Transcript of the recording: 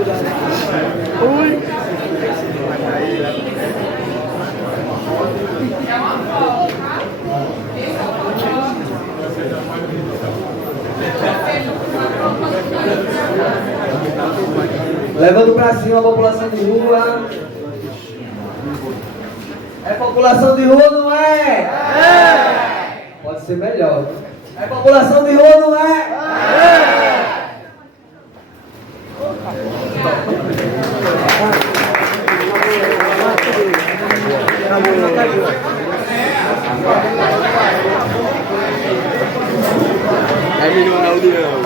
Ui. Levando pra cima a população de rua. É população de rua, não é? É! Pode ser melhor. É população de rua, não é? É! É melhor a união.